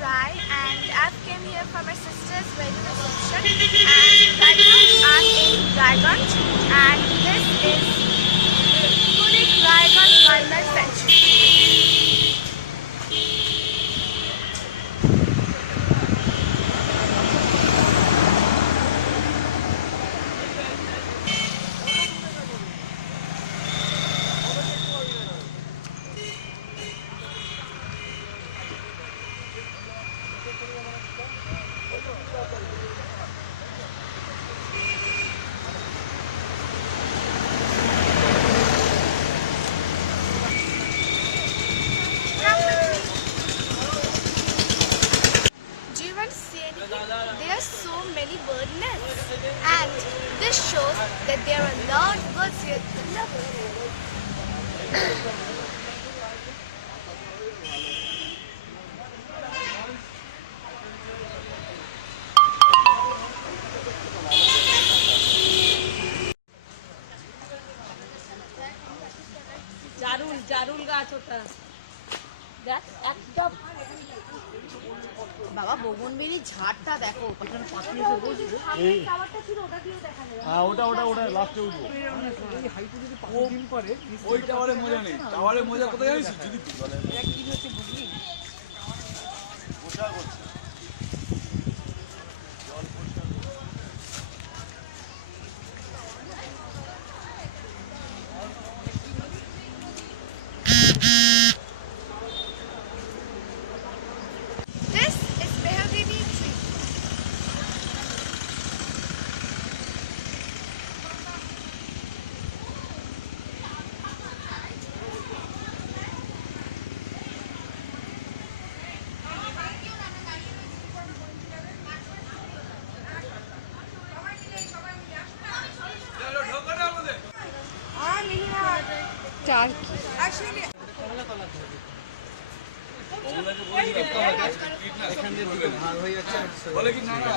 Rai and I've came here for my sister's wedding reception, and right now I'm in Raiganj, and this is Kunik Raiganj Wildlife Sanctuary. Do you want to see anything? There are so many bird nests, and this shows that there are a lot of birds here. জারুল গাছ ওটা দেখ একটা বাবা বগনবেলির ঝাড়টা দেখো হ্যাঁ ওটা ওটা ওটা লাস্টে উঠবো ওই টাওয়ারে মজা নেই টাওয়ারে মজা কোথায় জানিস যদি কি হচ্ছে বুঝলি পোশাক করছে This is Behadevi tree. Turkey বলে কি না না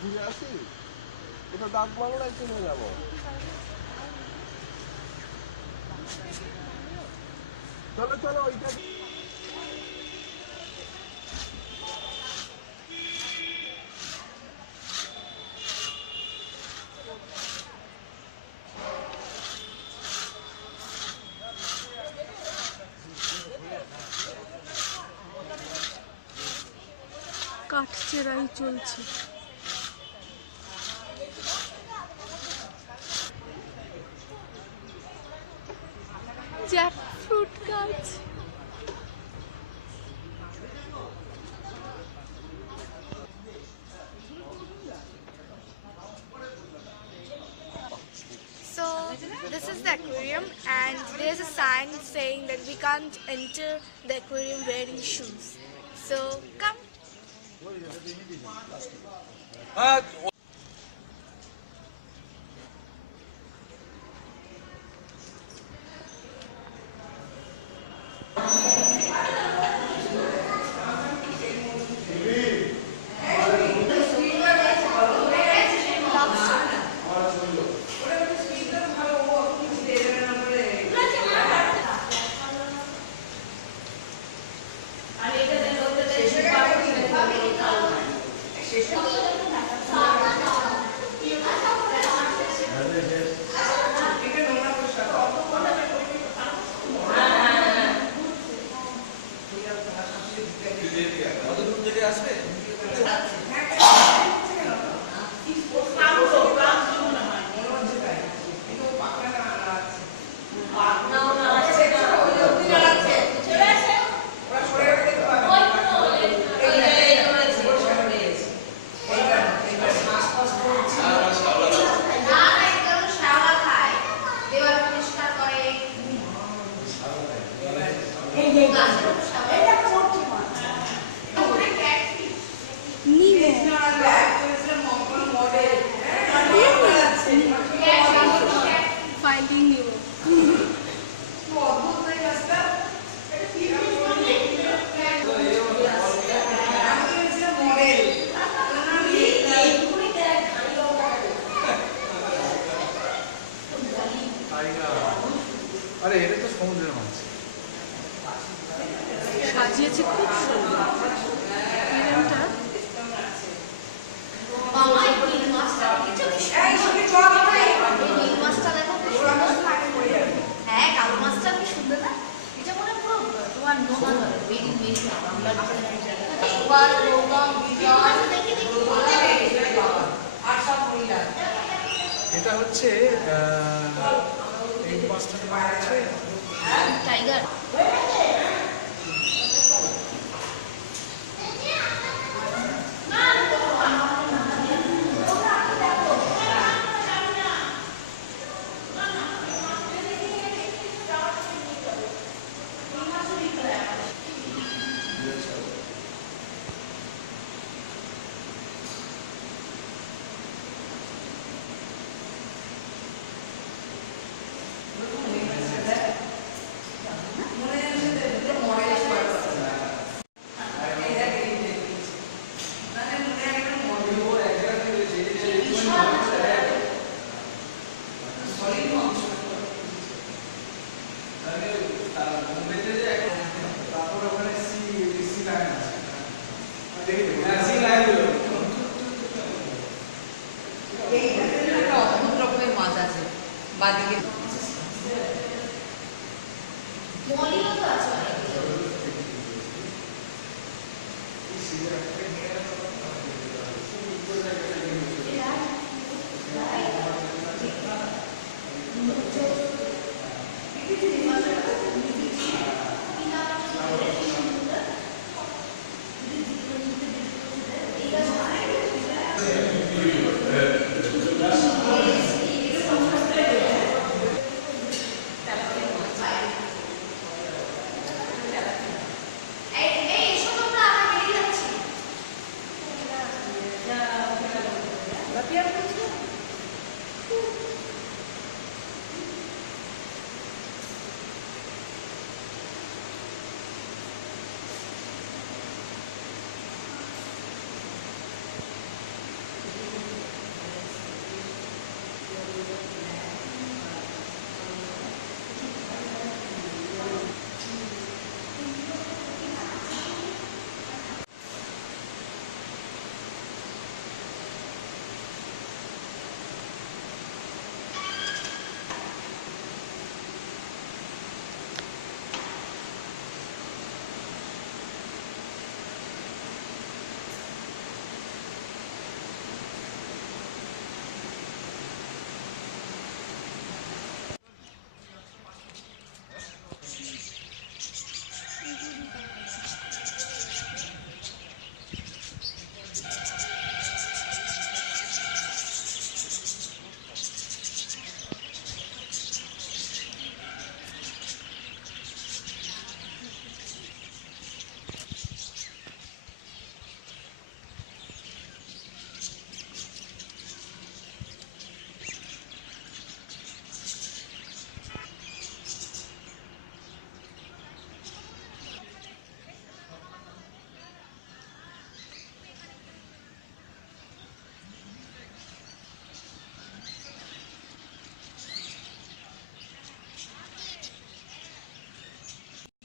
ঘুরে আসি এটা ডাক বাংলায় চলে যাবো চলো চলো ওইটা কাঠ চেরাই চলছে জ্যাকফ্রুট গাছ So this is the aquarium, and there's a sign saying that we can't enter the aquarium wearing shoes. So come. আরে এটা তো সমুদ্রের মাছ। সাজিয়েছে খুব সুন্দর হিরেনটা। হ্যাঁ, কালো মাছটা কি সুন্দর না? এটা মনে হয় পুরো তোমার নোমান এটা হচ্ছে এই মাছটার নাম হচ্ছে টাইগার। অদ্ভুত রকমের মাছ আছে বাদিকে।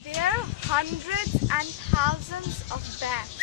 There are hundreds and thousands of bats.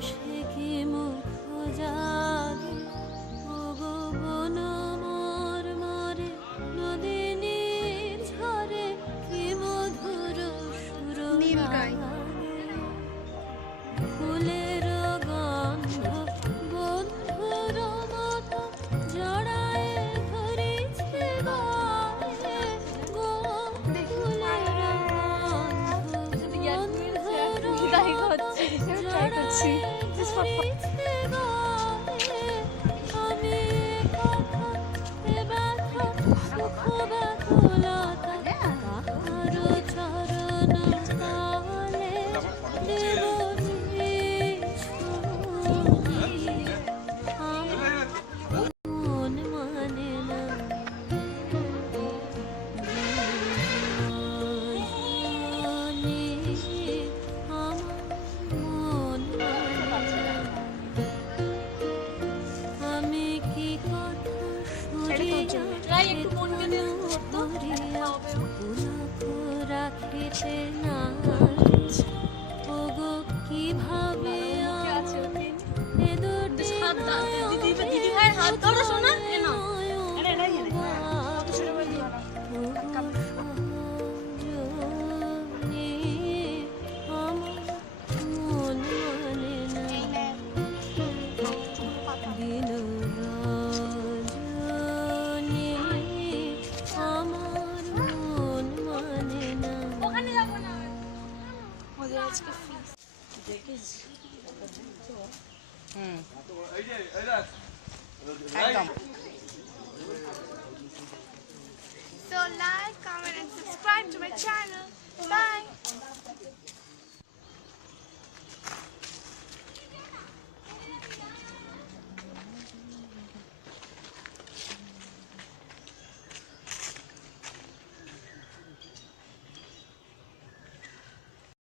রসে কি মুখ জাগে ওগো বন মর্মরে নদিনীর ঝরে কি মধুর সুর লাগে ফুলের গন্ধ বন্ধুর মতো জড়ায় ধরেছে গায়ে গো ফুলের গন্ধ বন্ধুর জড়ায় ধরেছে গায়ে আমি কথা এ ব্যথা সুখ ব্যাকুলতা কাহারো চরণ কালে দেব মন মানে না আমি কি কথা রাখিতে না ওগো কিভাবে এ দুটি দিদি ভাই হাত ধরো শোনা So like, comment and subscribe to my channel. Bye.